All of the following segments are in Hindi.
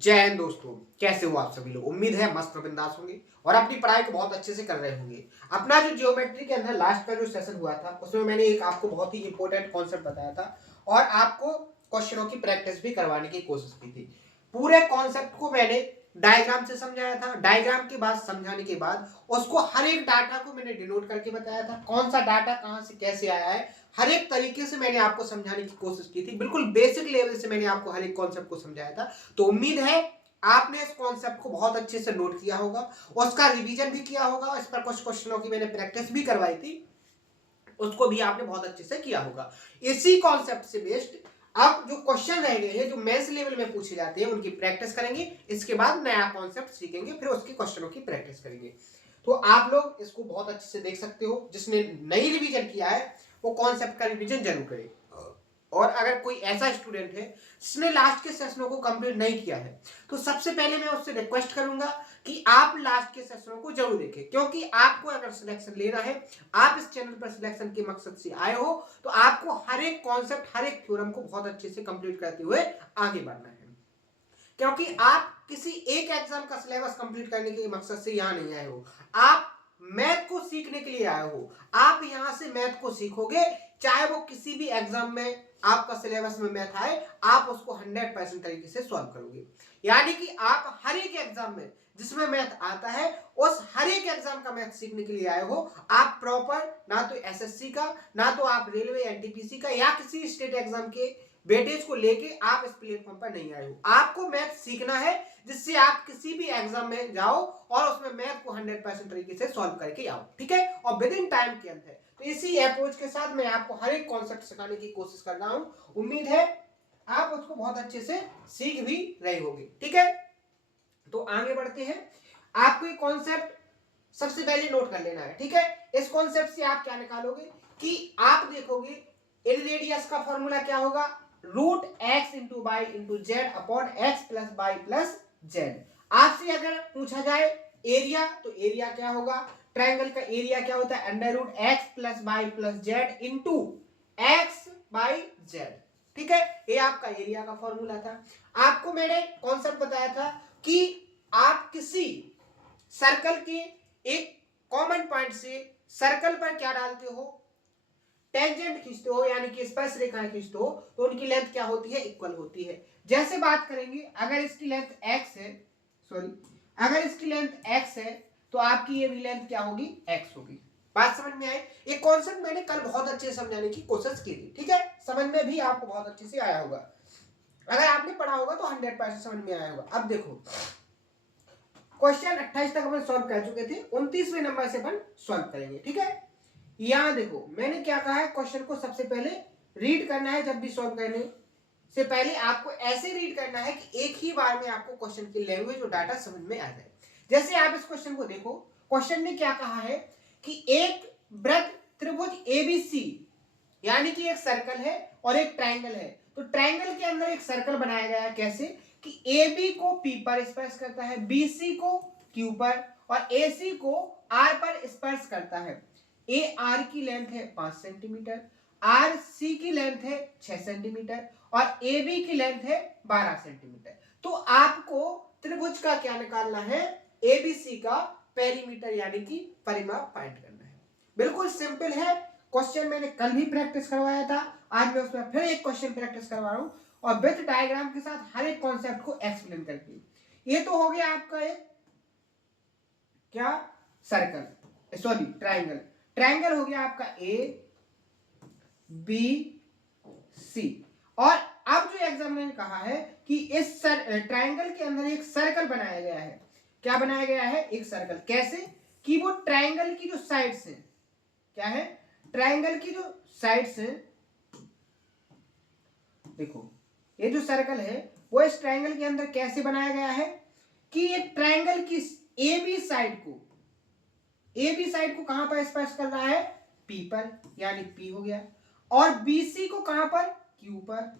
जय हिंद दोस्तों, कैसे हो आप सभी लोग। उम्मीद है मस्त और बिंदास होंगे और अपनी पढ़ाई को बहुत अच्छे से कर रहे होंगे। अपना जो ज्योमेट्री के अंदर लास्ट का जो सेशन हुआ था उसमें मैंने एक आपको बहुत ही इंपॉर्टेंट कॉन्सेप्ट बताया था और आपको क्वेश्चनों की प्रैक्टिस भी करवाने की कोशिश की थी। पूरे कॉन्सेप्ट को मैंने डायग्राम से समझाया था। डायग्राम के बाद समझाने के बाद उसको हर एक डाटा को मैंने डिनोट करके बताया था, कौन सा डाटा कहां से कैसे आया है, हर एक तरीके से मैंने आपको समझाने की कोशिश की थी। बिल्कुल बेसिक लेवल से मैंने आपको हर एक कॉन्सेप्ट को समझाया था। तो उम्मीद है आपने इस कॉन्सेप्ट को बहुत अच्छे से नोट किया होगा, उसका रिवीजन भी किया होगा, इस पर कुछ क्वेश्चनों की मैंने प्रैक्टिस भी करवाई थी, उसको भी आपने बहुत अच्छे से किया होगा। इसी कॉन्सेप्ट से बेस्ड अब जो क्वेश्चन रह गए हैं जो मेंस लेवल में पूछे जाते हैं उनकी प्रैक्टिस करेंगे। इसके बाद नया कॉन्सेप्ट सीखेंगे, फिर उसके क्वेश्चनों की प्रैक्टिस करेंगे। तो आप लोग इसको बहुत अच्छे से देख सकते हो। जिसने नई रिवीजन किया है वो कॉन्सेप्ट का रिवीजन जरूर करे। और अगर कोई ऐसा स्टूडेंट है जिसने लास्ट के सेशनों को कंप्लीट नहीं किया है तो सबसे पहले मैं उससे रिक्वेस्ट करूंगा कि आप लास्ट के सेशनों को जरूर देखें, क्योंकि आपको अगर सिलेक्शन लेना है, आप इस चैनल पर सिलेक्शन के मकसद से आए हो, तो आपको हर एक कॉन्सेप्ट हर एक थ्योरम को बहुत अच्छे से कंप्लीट करते हुए आगे बढ़ना है। क्योंकि आप किसी एक एग्जाम का सिलेबस कंप्लीट करने के मकसद से यहां नहीं आए हो, आप मैथ को सीखने के लिए आए हो। आप यहां से मैथ को सीखोगे, चाहे वो किसी भी एग्जाम में आपका सिलेबस में मैथ आए, आप उसको 100% तरीके से सॉल्व करोगे। यानी कि आप हर एक एग्जाम में जिसमें मैथ आता है उस हर एक एग्जाम का मैथ सीखने के लिए आए हो। आप प्रॉपर ना तो एसएससी का, ना तो आप रेलवे एनटीपीसी का या किसी स्टेट एग्जाम के वेटेज को लेके आप इस प्लेटफॉर्म पर नहीं आए हो। आपको मैथ सीखना है जिससे आप किसी भी एग्जाम में जाओ और उसमें मैथ को 100% तरीके से सॉल्व करके आओ, ठीक है, और विद इन टाइम के अंदर। तो इसी अप्रोच के साथ मैं आपको हर एक कॉन्सेप्ट सिखाने की कोशिश कर रहा हूं। उम्मीद है आप उसको बहुत अच्छे से सीख भी रहे होंगे, ठीक है। तो आगे बढ़ते हैं। आपको ये कॉन्सेप्ट सबसे पहले नोट कर लेना है, ठीक है। इस कॉन्सेप्ट से आप क्या निकालोगे कि आप देखोगे इन रेडियस का फॉर्मूला क्या होगा, root x into y into z upon x plus y plus z. आपसे अगर पूछा जाए एरिया, तो एरिया क्या होगा, ट्राइंगल का एरिया क्या होता है, under root x plus y plus z into x y z, ठीक है। ये आपका एरिया का फॉर्मूला था। आपको मैंने कॉन्सेप्ट बताया था कि आप किसी सर्कल के एक कॉमन पॉइंट से सर्कल पर क्या डालते हो, टेंजेंट खींचते हो, यानी कि स्पर्श रेखाएं खींचते हो, तो उनकी लेंथ क्या होती है, इक्वल होती है। जैसे बात करेंगे, अगर इसकी लेंथ x है, सॉरी, अगर इसकी लेंथ x है तो आपकी ये भी लेंथ क्या होगी, x होगी। बात समझ में आई। ये कॉन्सेप्ट मैंने कल बहुत अच्छे से समझाने की कोशिश की थी, ठीक है। समझ में भी आपको बहुत अच्छे से आया होगा। अगर आपने पढ़ा होगा तो 100% समझ में आया होगा। अब देखो, क्वेश्चन 28 तक अपन सॉल्व कर चुके थे, 29वें नंबर से अपन सॉल्व करेंगे, ठीक है। यहां देखो मैंने क्या कहा है, क्वेश्चन को सबसे पहले रीड करना है। जब भी सॉल्व करने से पहले आपको ऐसे रीड करना है कि एक ही बार में आपको क्वेश्चन की लैंग्वेज और डाटा समझ में आ जाए। जैसे आप इस क्वेश्चन को देखो, क्वेश्चन ने क्या कहा है कि एक वृत्त त्रिभुज एबीसी, यानी कि एक सर्कल है और एक ट्राइंगल है। तो ट्राइंगल के अंदर एक सर्कल बनाया गया है, कैसे कि AB को P पर स्पर्श करता है, BC को Q पर और AC को R पर स्पर्श करता है। AR की लेंथ है 5 सेंटीमीटर, RC की लेंथ है 6 सेंटीमीटर और AB की लेंथ है 12 सेंटीमीटर। तो आपको त्रिभुज का क्या निकालना है, ABC का पेरीमीटर यानी कि परिमाप फाइंड करना है। बिल्कुल सिंपल है। क्वेश्चन मैंने कल भी प्रैक्टिस करवाया था, आज मैं उसमें फिर एक क्वेश्चन प्रैक्टिस करवा रहा हूं और विद डायग्राम के साथ हर एक कॉन्सेप्ट को एक्सप्लेन करके। ये तो हो गया आपका एक क्या, सर्कल, सॉरी ट्राइंगल। ट्राइंगल हो गया आपका ए बी सी। और अब जो एग्जामिनर ने कहा है कि इस ट्राइंगल के अंदर एक सर्कल बनाया गया है। क्या बनाया गया है, एक सर्कल। कैसे कि वो ट्राइंगल की जो साइड्स हैं, क्या है, ट्राइंगल की जो साइड्स हैं, देखो ये जो सर्कल है वो इस ट्राइंगल के अंदर कैसे बनाया गया है कि ये ट्राइंगल की ए बी साइड को कहां पर स्पर्श कर रहा है, पी पर, यानी पी हो गया। और बीसी को कहां पर, क्यू पर,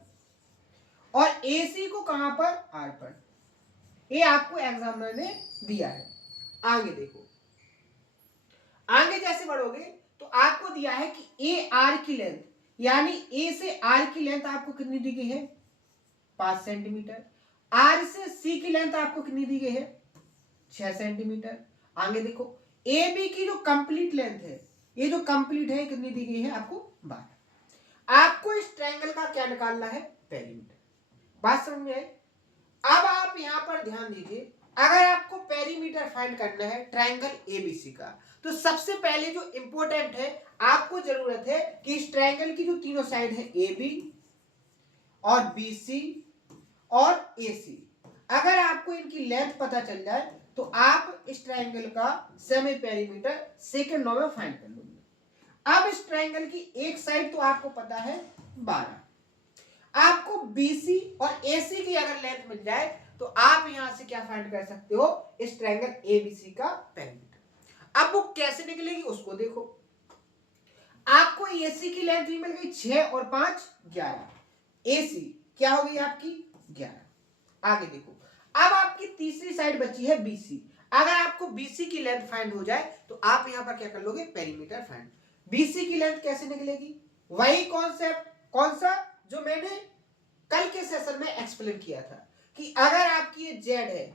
और एसी को कहां पर, आर पर। ये आपको एग्जामिनर ने दिया है। आगे देखो, आगे जैसे बढ़ोगे तो आपको दिया है कि ए आर की लेंथ, यानी ए से आर की लेंथ आपको कितनी दी गई है, 5 सेंटीमीटर। आर से सी की लेंथ आपको कितनी दी गई है 6 सेंटीमीटर। आगे देखो ए बी की जो कंप्लीट लेंथ है, ये जो कंप्लीट है कितनी दी गई है आपको 12। आपको इस ट्रायंगल का क्या निकालना है पेरीमीटर। बात समझ में आई। अब आप यहां पर ध्यान दीजिए, अगर आपको पेरीमीटर फाइंड करना है ट्रायंगल एबीसी का, तो सबसे पहले जो इंपॉर्टेंट है आपको जरूरत है कि इस ट्रायंगल की जो तीनों साइड है ए बी और बी सी और ए सी, अगर आपको इनकी लेंथ पता चल जाए तो आप इस ट्रायंगल का सेमी पेरीमीटर सेकंड लॉ में फाइंड कर लोगे। अब इस ट्रायंगल की एक साइड तो आपको पता है 12, आपको BC और AC की अगर लेंथ मिल जाए तो आप यहां से क्या फाइंड कर सकते हो इस ट्रायंगल ABC का पेरीमीटर। अब वो कैसे निकलेगी उसको देखो। आपको AC की लेंथ भी मिल गई 6 और 5 11, AC क्या हो गई आपकी 11। आगे देखो, अब आपकी तीसरी साइड बची है BC। अगर आपको BC की लेंथ फाइंड हो जाए तो आप यहां पर क्या कर लोगे पेरीमीटर फाइंड। BC की लेंथ कैसे निकलेगी, वही कॉन्सेप्ट कौन सा जो मैंने कल के सेशन में एक्सप्लेन किया था कि अगर आपकी ये Z है,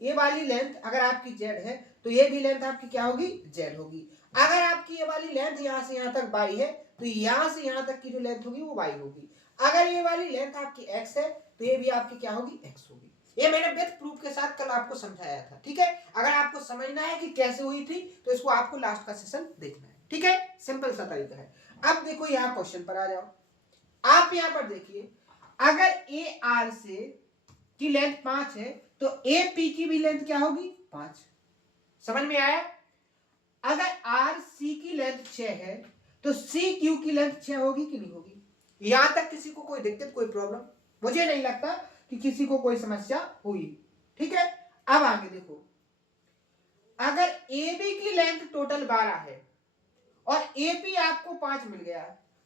ये वाली लेंथ अगर आपकी Z है तो ये भी लेंथ आपकी क्या होगी Z होगी। अगर आपकी ये वाली लेंथ यहां से यहां तक y है तो यहां से यहां तक की जो लेंथ होगी वो y होगी। अगर ये वाली लेंथ आपकी x है तो ये भी आपकी क्या होगी x होगी। ये मैंने विद प्रूफ के साथ कल आपको समझाया था, ठीक है। अगर आपको समझना है कि कैसे हुई थी तो इसको आपको लास्ट का सेशन देखना है, ठीक है। सिंपल सा तरीका है। अब देखो यहाँ क्वेश्चन पर आ जाओ। आप यहां पर देखिए, अगर ए आर से की लेंथ 5 है तो ए पी की भी लेंथ क्या होगी 5। समझ में आया। अगर आर सी की लेंथ 6 है तो सी क्यू की लेंथ 6 होगी कि नहीं होगी। यहां तक किसी को कोई दिक्कत कोई प्रॉब्लम, मुझे नहीं लगता कि किसी को कोई समस्या हुई, ठीक है। अब आगे देखो, अगर ए बी की लेंथ टोटल 12 है और ए पी आपको 5 मिल गया,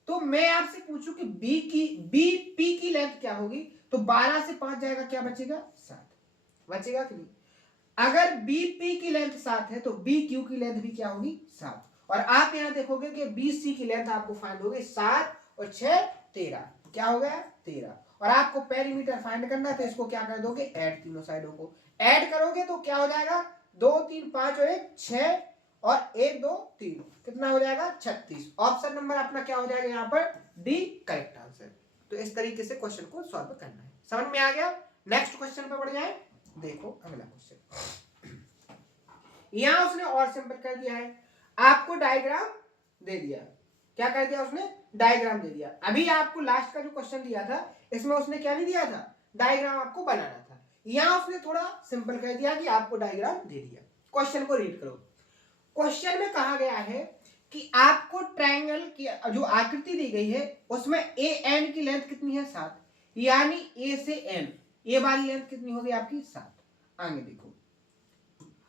तो मैं आपसे पूछूं कि बी पी की लेंथ क्या होगी, तो 12 से 5 जाएगा, क्या बचेगा 7 बचेगा कि नहीं। अगर बी पी की लेंथ 7 है तो बी क्यू की लेंथ भी क्या होगी 7। और आप यहां देखोगे कि बी सी की लेंथ आपको फाइंड होगी 7 और 6 13, क्या हो गया 13। और आपको पेरीमीटर फाइंड करना है तो इसको क्या कर दोगे ऐड, तीनों साइडों को ऐड करोगे तो क्या हो जाएगा 2 3 5 और 1 6 और 1 2 3 कितना हो जाएगा 36। ऑप्शन नंबर अपना क्या हो जाएगा यहाँ पर डी करेक्ट आंसर। तो इस तरीके से क्वेश्चन को सॉल्व करना है। समझ में आ गया। नेक्स्ट क्वेश्चन पे बढ़ जाए। देखो अगला क्वेश्चन, यहां उसने और सिंपल कर दिया है, आपको डायग्राम दे दिया। क्या कर दिया उसने डायग्राम दे दिया। अभी आपको लास्ट का जो क्वेश्चन दिया था इसमें उसने क्या नहीं दिया था डायग्राम आपको बनाना था। यहां उसने थोड़ा सिंपल कर दिया कि आपको डायग्राम दे दिया। क्वेश्चन को रीड करो। क्वेश्चन में कहा गया है कि आपको ट्रायंगल की जो आकृति दी गई है उसमें ए एन की लेंथ कितनी है 7, यानी ए से एन ये वाली लेंथ कितनी होगी आपकी 7। आगे देखो,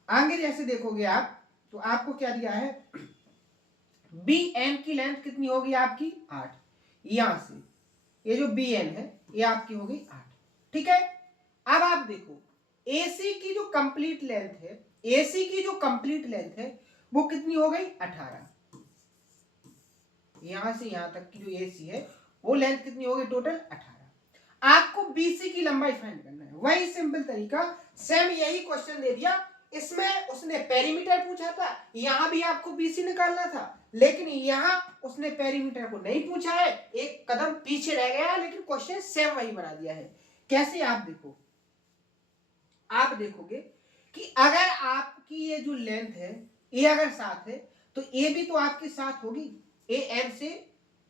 आगे जैसे देखोगे आप तो आपको क्या दिया है बी एन की लेंथ कितनी होगी आपकी 8। यहां से ये जो बी एन है ये आपकी होगी 8, ठीक है। अब आप देखो AC की जो कंप्लीट लेंथ है, AC की जो कंप्लीट लेंथ है वो कितनी हो गई 18। यहां से यहां तक की जो AC है वो लेंथ कितनी होगी टोटल 18। आपको BC की लंबाई फाइंड करना है, वही सिंपल तरीका सेम यही क्वेश्चन दे दिया। इसमें उसने पेरीमीटर पूछा था, यहां भी आपको BC निकालना था, लेकिन यहां उसने पेरीमीटर को नहीं पूछा है, एक कदम पीछे रह गया, लेकिन क्वेश्चन सेम वही बना दिया है। कैसे आप देखो, आप देखोगे कि अगर आपकी ये जो लेंथ है ये अगर 7 है तो ये भी तो आपके साथ होगी, ए एम से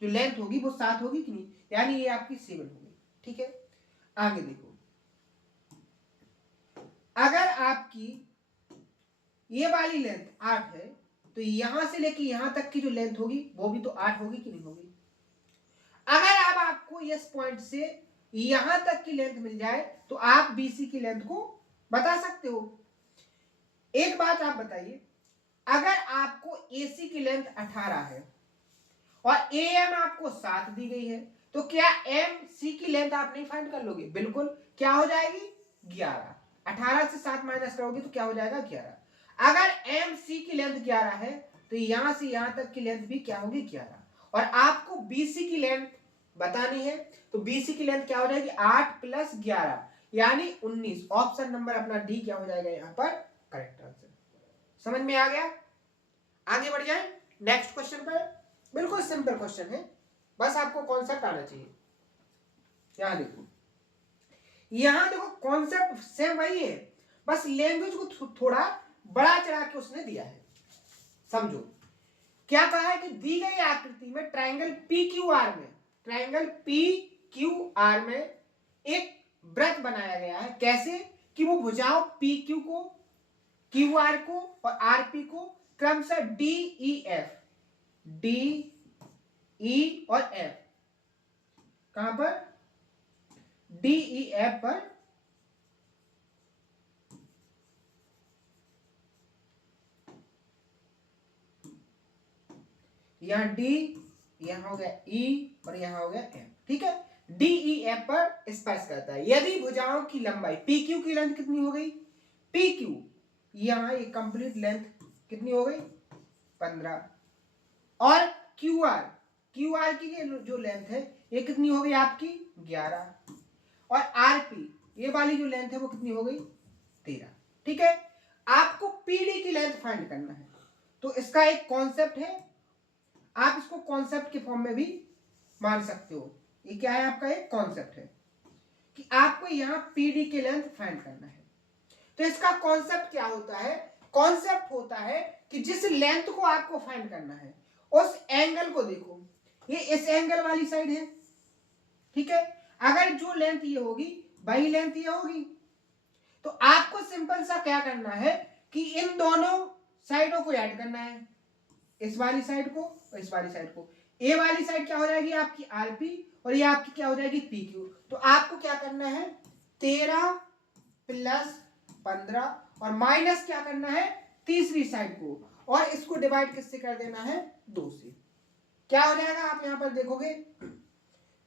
जो लेंथ होगी वो 7 होगी कि नहीं, यानी ये आपकी 7 होगी, ठीक है। आगे देखो, अगर आपकी ये वाली लेंथ 8 है तो यहां से लेके यहां तक की जो लेंथ होगी वो भी तो 8 होगी कि नहीं होगी। अगर अब आपको इस पॉइंट से यहां तक की लेंथ मिल जाए तो आप BC की लेंथ को बता सकते हो। एक बात आप बताइए, अगर आपको AC की लेंथ 18 है और AM आपको 7 दी गई है तो क्या MC की लेंथ आप नहीं फाइंड कर लोगे। बिल्कुल, क्या हो जाएगी 11। 18 से 7 माइनस करोगे तो क्या हो जाएगा 11। अगर MC की लेंथ 11 है तो यहां से यहां तक की लेंथ भी क्या होगी 11। और आपको BC की लेंथ बतानी है तो BC की लेंथ क्या हो जाएगी 8 + 11, यानी 19। ऑप्शन नंबर अपना डी क्या हो जाएगा यहाँ पर करेक्ट आंसर। समझ में आ गया? आगे बढ़ जाए नेक्स्ट क्वेश्चन पर। बिल्कुल सिंपल क्वेश्चन है, बस आपको कॉन्सेप्ट आना चाहिए। यहां देखो कॉन्सेप्ट सेम वही है, बस लैंग्वेज को थोड़ा बड़ा चढ़ा के उसने दिया है। समझो क्या कहा है कि दी गई आकृति में ट्रायंगल पी क्यू आर में एक वृत्त बनाया गया है। कैसे? कि वो भुजाओं पी क्यू को, क्यू आर को और आर पी को क्रमशः डी ई और एफ, कहां पर? डी ई एफ पर यहां डी, यहां हो गया ई और यहां हो गया एफ। ठीक है, डी ई एफ पर स्पर्श करता है। यदि भुजाओं की लंबाई पी क्यू की लेंथ कितनी हो गई? पी क्यू यहां एक कंप्लीट लेंथ कितनी हो गई? 15। और क्यू आर की जो लेंथ है ये कितनी हो गई आपकी? 11। और आर पी ये वाली जो लेंथ है वो कितनी हो गई? 13। ठीक है, आपको पीडी की लेंथ फाइंड करना है। तो इसका एक कॉन्सेप्ट है, आप इसको कॉन्सेप्ट के फॉर्म में भी मान सकते हो। ये क्या है? आपका एक कॉन्सेप्ट है कि आपको यहां पीडी की लेंथ फाइंड करना है। तो इसका कॉन्सेप्ट क्या होता है? कॉन्सेप्ट होता है कि जिस लेंथ को आपको फाइंड करना है उस एंगल को देखो, ये इस एंगल वाली साइड है। ठीक है, अगर जो लेंथ ये होगी वही लेंथ ये होगी, तो आपको सिंपल सा क्या करना है कि इन दोनों साइडों को ऐड करना है, इस वाली साइड को और इस वाली साइड को। ए वाली साइड क्या हो जाएगी आपकी आरपी और ये आपकी क्या हो जाएगी पी क्यू। तो आपको क्या करना है? 13 प्लस 15 और माइनस क्या करना है? तीसरी साइड को, और इसको डिवाइड किससे कर देना है? 2 से। क्या हो जाएगा? आप यहां पर देखोगे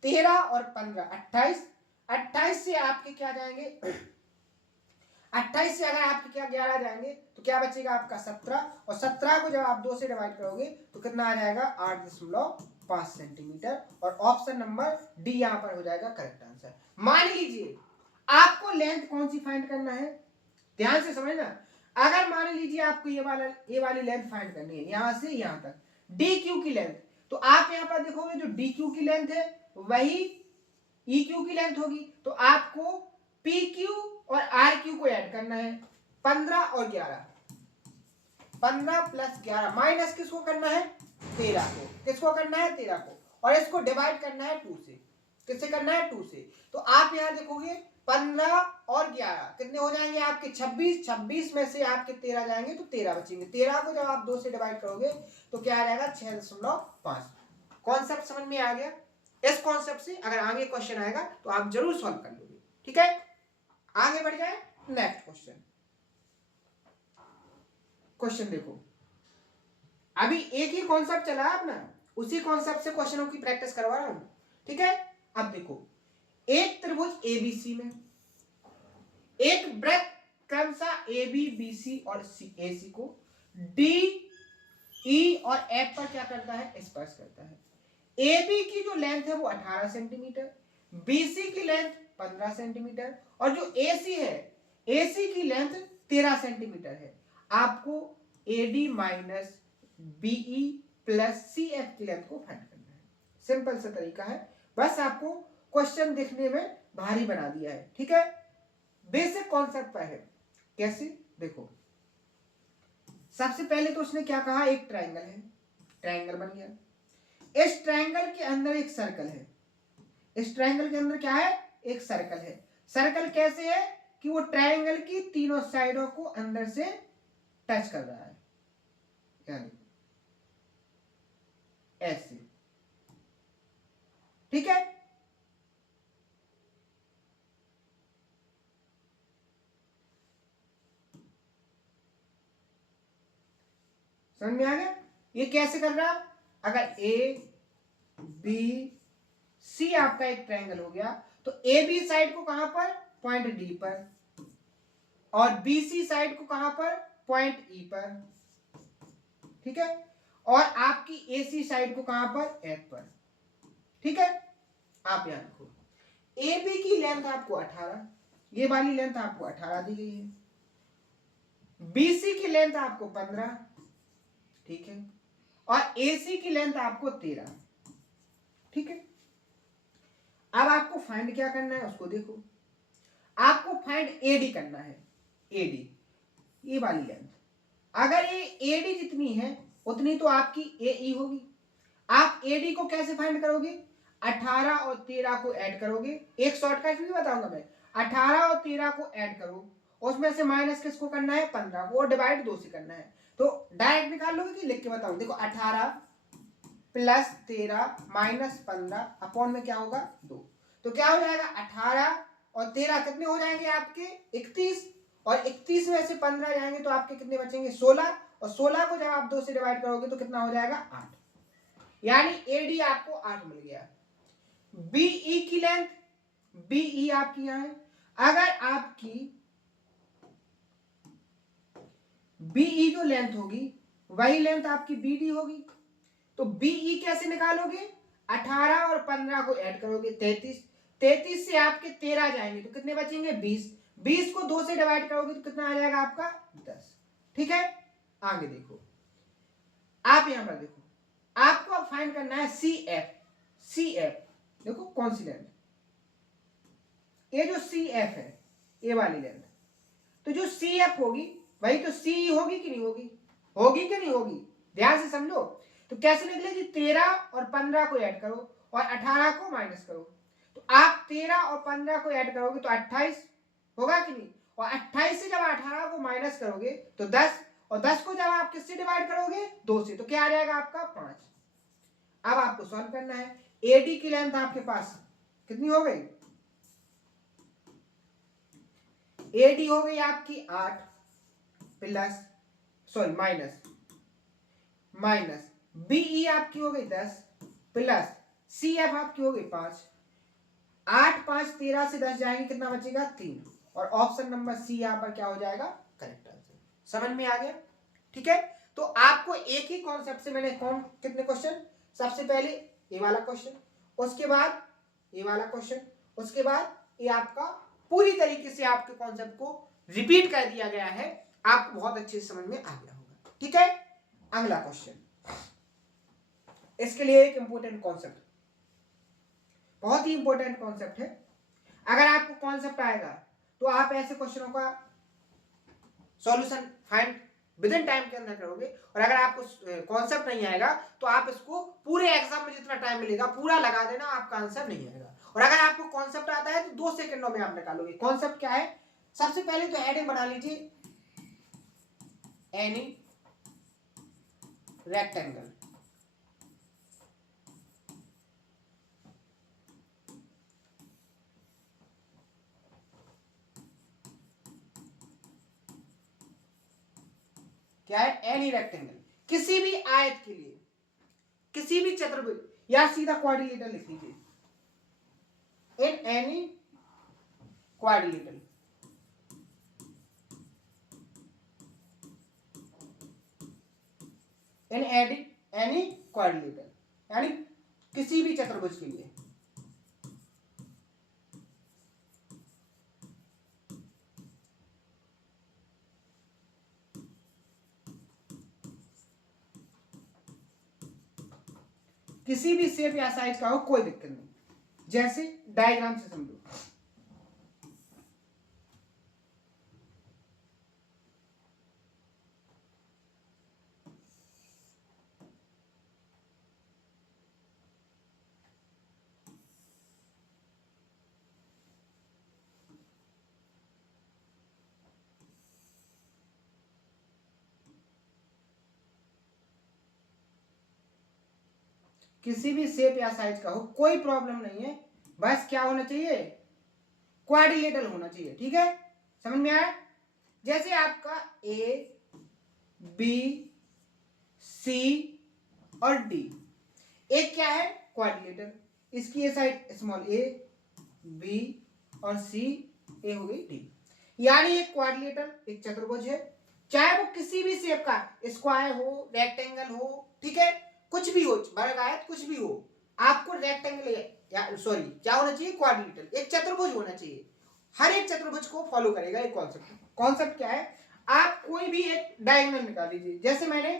13 और 15 28। 28 से आपके क्या जाएंगे? 28 से अगर आपके क्या 11 जाएंगे तो क्या बचेगा आपका 17। और 17 को जब आप 2 से डिवाइड करोगे तो कितना आ जाएगा? 8.5 सेंटीमीटर। और ऑप्शन नंबर डी यहां पर हो जाएगा करेक्ट आंसर। मान लीजिए आपको लेंथ कौन सी फाइंड करना है, ध्यान से समझना। अगर मान लीजिए आपको ये वाली लेंथ फाइंड करनी है यहां से यहां तक डी क्यू की लेंथ, तो आप यहां पर देखोगे जो डी क्यू की लेंथ है वही ई क्यू की लेंथ होगी। तो आपको पी क्यू और आर क्यू को ऐड करना है। 15 और 11, 15 प्लस 11 माइनस किसको करना है? 13 को। किसको करना है? 13 को। और इसको डिवाइड करना है 2 से। किससे करना है? 2 से। तो आप यहां देखोगे 15 और 11 कितने हो जाएंगे आपके? 26। 26 में से आपके 13 जाएंगे तो 13 बचेंगे। 13 को जब आप 2 से डिवाइड करोगे तो क्या आ जाएगा? 6.5। कॉन्सेप्ट समझ में आ गया? इस कॉन्सेप्ट से अगर आगे क्वेश्चन आएगा तो आप जरूर सॉल्व कर लोगे। ठीक है, आगे बढ़ जाए नेक्स्ट क्वेश्चन। क्वेश्चन देखो, अभी एक ही कॉन्सेप्ट चला है अपना, उसी कॉन्सेप्ट से क्वेश्चनों की प्रैक्टिस करवा रहा हूं। ठीक है, अब देखो एक त्रिभुज एबीसी में एक वृत्त क्रमशः ए बी बी सी और ए सी को डी ई और एफ पर क्या करता है? स्पर्श करता है। ए बी की जो लेंथ है वो 18 सेंटीमीटर, बीसी की लेंथ 15 सेंटीमीटर और जो एसी है एसी की लेंथ 13 सेंटीमीटर है। आपको AD minus BE plus C F की लेंथ को फाइंड करना है। सिंपल सा तरीका है, बस आपको क्वेश्चन देखने में भारी बना दिया है। ठीक है, बेसिक कॉन्सेप्ट पर है। कैसे? देखो सबसे पहले तो उसने क्या कहा? एक ट्रायंगल है, ट्रायंगल बन गया। इस ट्रायंगल के अंदर एक सर्कल है। इस ट्रायंगल के अंदर क्या है? एक सर्कल है। सर्कल कैसे है? कि वो ट्रायंगल की तीनों साइडों को अंदर से टच कर रहा है, यानी ऐसे। ठीक है, समझ में आ गया? ये कैसे कर रहा? अगर ए बी सी आपका एक ट्रायंगल हो गया तो ए बी साइड को कहां पर? पॉइंट डी पर, और बी सी साइड को कहां पर? पॉइंट ई पर। ठीक है, और आपकी ए सी साइड को कहां पर? एफ पर। ठीक है, आप यहां देखो ए बी की लेंथ आपको 18, ये वाली लेंथ आपको 18 दी गई है, BC की लेंथ आपको 15, ठीक है, और AC की लेंथ आपको 13, ठीक है। अब आपको फाइंड क्या करना है उसको देखो, आपको फाइंड AD करना है, AD ये वाली लेंथ, अगर ये AD जितनी है उतनी तो आपकी AE होगी। आप AD को कैसे फाइंड करोगे, 18 और 13 को ऐड करोगे, एक शॉर्टकट भी बताऊंगा मैं, 18 और 13 को ऐड करो, उसमें से माइनस किसको करना है, 15 को, और डिवाइड 2 से करना है। तो डायरेक्ट निकाल लोगे कि लिख के बताऊं, देखो 18 प्लस 13 माइनस 15 अपॉन में क्या होगा 2, तो क्या हो जाएगा 18 और 13 कितने हो जाएंगे आपके 31, और 31 में से 15 जाएंगे तो आपके कितने बचेंगे 16, और 16 को जब आप 2 से डिवाइड करोगे तो कितना हो जाएगा 8, यानी AD आपको 8 मिल गया। BE की लेंथ, BE आपकी यहां है, अगर आपकी BE जो लेंथ होगी वही लेंथ आपकी BD होगी, तो BE कैसे निकालोगे, 18 और 15 को ऐड करोगे 33, 33 से आपके 13 जाएंगे तो कितने बचेंगे 20, 20 को 2 से डिवाइड करोगे तो कितना आ जाएगा आपका 10, ठीक है। आगे देखो, आप यहां पर देखो, आपको अब फाइंड करना है CF, देखो कौन सी लेंथ, ये जो CF है ये वाली लेंथ, तो जो CF होगी वही तो CE होगी कि नहीं होगी, होगी कि नहीं होगी, ध्यान से समझो। तो कैसे निकलेगी, 13 और 15 को ऐड करो और 18 को माइनस करो, तो आप 13 और 15 को ऐड करोगे तो 28 होगा कि नहीं, और 28 से जब 18 को माइनस करोगे तो 10, और 10 को जब आप किससे डिवाइड करोगे 2 से, तो क्या आ जाएगा आपका 5। अब आपको सॉल्व करना है, AD की लेंथ आपके पास कितनी हो गई, AD हो गई आपकी 8 प्लस सॉरी माइनस BE आपकी हो गई 10 प्लस CF आपकी हो गई 5, 8 5 13 से 10 जाएंगे कितना बचेगा 3, और ऑप्शन नंबर C यहां पर क्या हो जाएगा करेक्ट आंसर। समझ में आ गया, ठीक है। तो आपको एक ही कॉन्सेप्ट से मैंने कितने क्वेश्चन, सबसे पहले ये वाला क्वेश्चन, उसके बाद ये वाला क्वेश्चन, उसके बाद ये आपका पूरी तरीके से आपके कॉन्सेप्ट को रिपीट कर दिया गया है, आपको बहुत अच्छे से समझ में आ गया होगा, ठीक है। अगला क्वेश्चन, इसके लिए एक इंपॉर्टेंट कॉन्सेप्ट, बहुत ही इंपॉर्टेंट कॉन्सेप्ट है, अगर आपको कॉन्सेप्ट आएगा तो आप ऐसे क्वेश्चनों का solution find with in time के अंदर करोगे, और अगर आपको कॉन्सेप्ट नहीं आएगा तो आप इसको पूरे एग्जाम में जितना टाइम मिलेगा पूरा लगा देना, आपका आंसर नहीं आएगा। और अगर आपको कॉन्सेप्ट आता है तो 2 सेकंडों में आप निकालोगे। कॉन्सेप्ट क्या है, सबसे पहले तो हेडिंग बना लीजिए, एनी रेक्टेंगल, क्या है, एनी रेक्टेंगल, किसी भी आयत के लिए, किसी भी चतुर्भुज, या सीधा क्वाड्रिलेटरल लिख लीजिए, in any quadrilateral, in any quadrilateral यानी किसी भी चतुर्भुज के लिए, किसी भी शेप या साइज का हो कोई दिक्कत नहीं, जैसे डायग्राम से समझो, किसी भी शेप या साइज का हो कोई प्रॉब्लम नहीं है, बस क्या होना चाहिए, क्वाड्रिलेटरल होना चाहिए, ठीक है। समझ में आया, जैसे आपका ए बी सी और डी, एक क्या है क्वाड्रिलेटरल, इसकी ये साइड स्मॉल ए बी और सी, ए हो गई डी, यानी एक क्वाड्रिलेटरल एक चतुर्भुज है, चाहे वो किसी भी शेप का, स्क्वायर हो रेक्टेंगल हो, ठीक है, कुछ भी हो, वर्ग आयत कुछ भी हो, आपको रेक्टेंगल या सॉरी क्या होना चाहिए क्वाड्रिलेटरल, एक चतुर्भुज होना चाहिए, हर एक चतुर्भुज को फॉलो करेगा एक कॉन्सेप्ट। कॉन्सेप्ट क्या है, आप कोई भी एक डायगोनल निकाल लीजिए, जैसे मैंने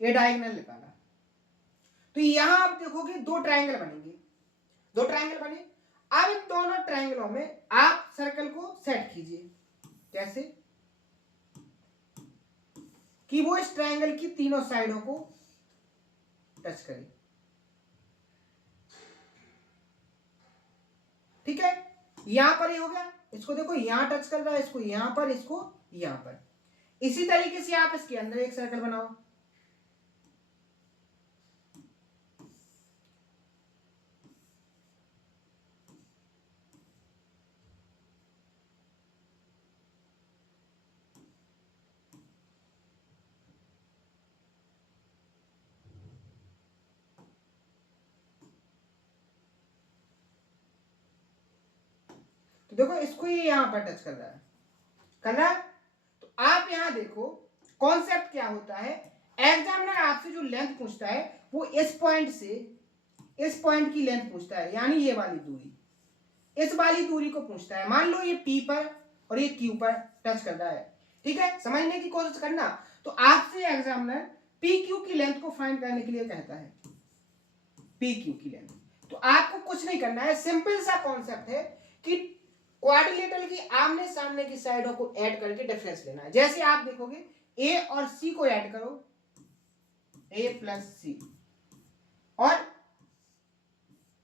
ये डायगोनल निकाला, तो यहां आप देखोगे दो ट्रायंगल बनेंगे, दो ट्रायंगल बने। अब इन दोनों ट्रायंगलों में आप सर्कल को सेट कीजिए, कैसे कि वो इस ट्रायंगल की तीनों साइडों को टच करे। ठीक है, यहां पर ये हो गया, इसको देखो यहां टच कर रहा है, इसको यहां पर, इसको यहां पर। इसी तरीके से आप इसके अंदर एक सर्कल बनाओ, तो देखो इसको ये यहां पर टच कर रहा है, कर रहा है। तो आप यहां देखो कॉन्सेप्ट क्या होता है, एग्जामिनर आपसे जो लेंथ पूछता है वो इस पॉइंट से इस पॉइंट की लेंथ पूछता है, यानी ये वाली दूरी, इस वाली दूरी को पूछता है। मान लो ये P पर और ये Q पर टच कर रहा है, ठीक है, समझने की कोशिश करना। तो आपसे एग्जामिनर PQ की लेंथ को फाइंड करने के लिए कहता है, PQ की लेंथ। तो आपको कुछ नहीं करना है, सिंपल सा कॉन्सेप्ट है कि क्वाड्रिलेटरल की आमने सामने की साइडों को ऐड करके डिफरेंस लेना है। जैसे आप देखोगे A और C को ऐड करो, A प्लस C, और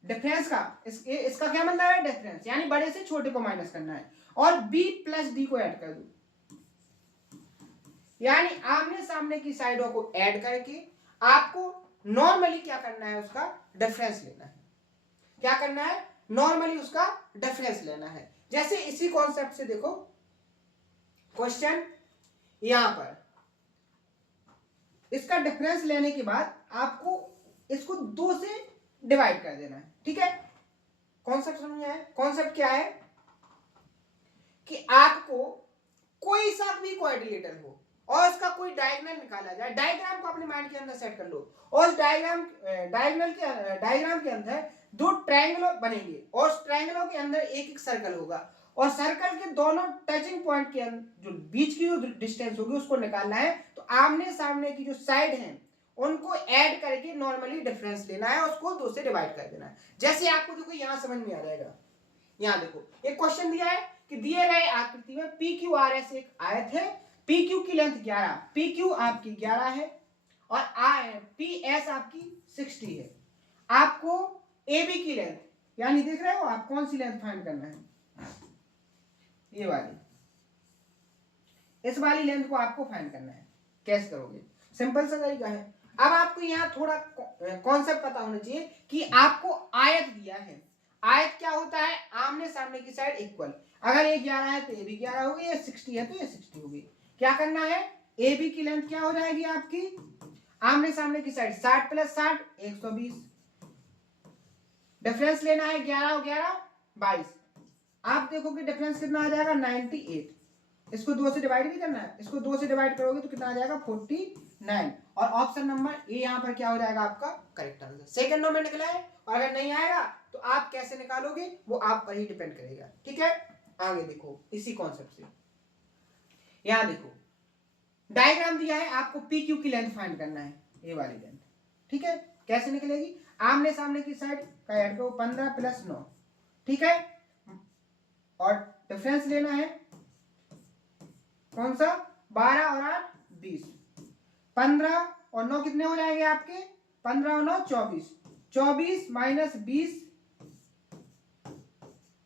डिफरेंस का इसका क्या मतलब है, डिफरेंस यानी बड़े से छोटे को माइनस करना है, और B प्लस D को ऐड कर दो, यानी आमने सामने की साइडों को ऐड करके आपको नॉर्मली क्या करना है, उसका डिफरेंस लेना है। क्या करना है, नॉर्मली उसका डिफरेंस लेना है। जैसे इसी कॉन्सेप्ट से देखो क्वेश्चन, यहां पर इसका डिफरेंस लेने के बाद आपको इसको 2 से डिवाइड कर देना है, ठीक है। कॉन्सेप्ट समझ में आया, कॉन्सेप्ट क्या है कि आपको कोई सा भी क्वाड्रिलेटरल हो और उसका कोई डायगोनल निकाला जाए, डायग्राम को अपने माइंड के अंदर सेट कर लो, और उस डायग्राम के अंदर दो ट्रायंगल बनेंगे, और उस ट्रायंगलों के अंदर एक एक सर्कल होगा, और सर्कल के दोनों टचिंग पॉइंट के जो बीच की जो डिस्टेंस होगी उसको निकालना है। तो आमने सामने की जो साइड है उनको ऐड करके नॉर्मली डिफरेंस लेना है, उसको 2 से डिवाइड कर देना है। जैसे आपको देखो यहां समझ में आ जाएगा, यहां देखो एक क्वेश्चन दिया है कि दिए गए आकृति में PQRS एक आयत है, PQ की लेंथ 11, PQ आपकी 11 है और PS आपकी 60 है। आपको AB की लेंथ, यानी देख रहे हो आप कौन सी लेंथ फाइंड करना है, ये वाली, इस वाली लेंथ को आपको फाइंड करना है। कैसे करोगे, सिंपल सा तरीका है। अब आपको यहाँ थोड़ा कॉन्सेप्ट पता होना चाहिए कि आपको आयत दिया है, आयत क्या होता है, आमने सामने की साइड इक्वल। अगर ये 11 है तो ये भी 11 होगी, ये 60 है तो ये 60 होगी। क्या करना है, ए बी की लेंथ क्या हो जाएगी आपकी, आमने सामने की साइड 60 प्लस 60 120, डिफरेंस लेना है 11 और 11 22। आप देखोगे डिफरेंस कितना आ जाएगा 98। इसको 2 से डिवाइड भी करना है, इसको 2 से डिवाइड करोगे तो कितना आ जाएगा 49, और ऑप्शन नंबर ए यहाँ पर क्या हो जाएगा आपका करेक्ट आंसर। सेकंडों में निकला है, और अगर नहीं आएगा तो आप कैसे निकालोगे वो आप पर ही डिपेंड करेगा, ठीक है। आगे देखो इसी कॉन्सेप्ट से, यहां देखो डायग्राम दिया है, आपको PQ की लेंथ फाइंड करना है, ये वाली लेंथ, ठीक है। कैसे निकलेगी, आमने सामने की साइड का ऐड करो 15 प्लस 9, ठीक है, और डिफरेंस लेना है कौन सा 12 और 8 20, 15 और 9 कितने हो जाएंगे आपके, 15 और 9 24, 24 माइनस 20,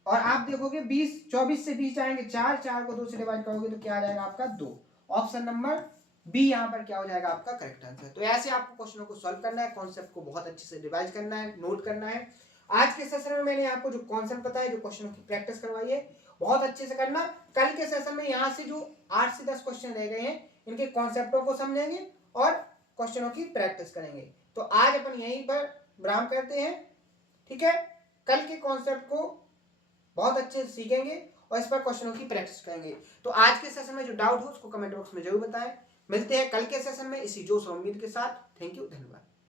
और आप देखोगे 20 24 से 20 जाएंगे 4, 4 को 2 से डिवाइड करोगे तो क्या आ जाएगा आपका 2। ऑप्शन नंबर बी यहाँ पर क्या हो जाएगा आपका करेक्ट आंसर। तो ऐसे आपको क्वेश्चनों को सॉल्व करना है, कॉन्सेप्ट को बहुत अच्छे से रिवाइज करना है, नोट करना है। आज के सेशन में मैंने आपको जो कॉन्सेप्ट बताया, जो क्वेश्चनों की प्रैक्टिस करवाई है, बहुत अच्छे से करना। कल के सेशन में यहाँ से जो 8 से 10 क्वेश्चन रह गए हैं, इनके कॉन्सेप्टों को समझेंगे और क्वेश्चनों की प्रैक्टिस करेंगे। तो आज अपन यहीं पर विराम करते हैं, ठीक है। कल के कॉन्सेप्ट को बहुत अच्छे से सीखेंगे और इस पर क्वेश्चनों की प्रैक्टिस करेंगे। तो आज के सेशन में जो डाउट हो उसको कमेंट बॉक्स में जरूर बताएं। मिलते हैं कल के सेशन में इसी जोश और उम्मीद के साथ। थैंक यू, धन्यवाद।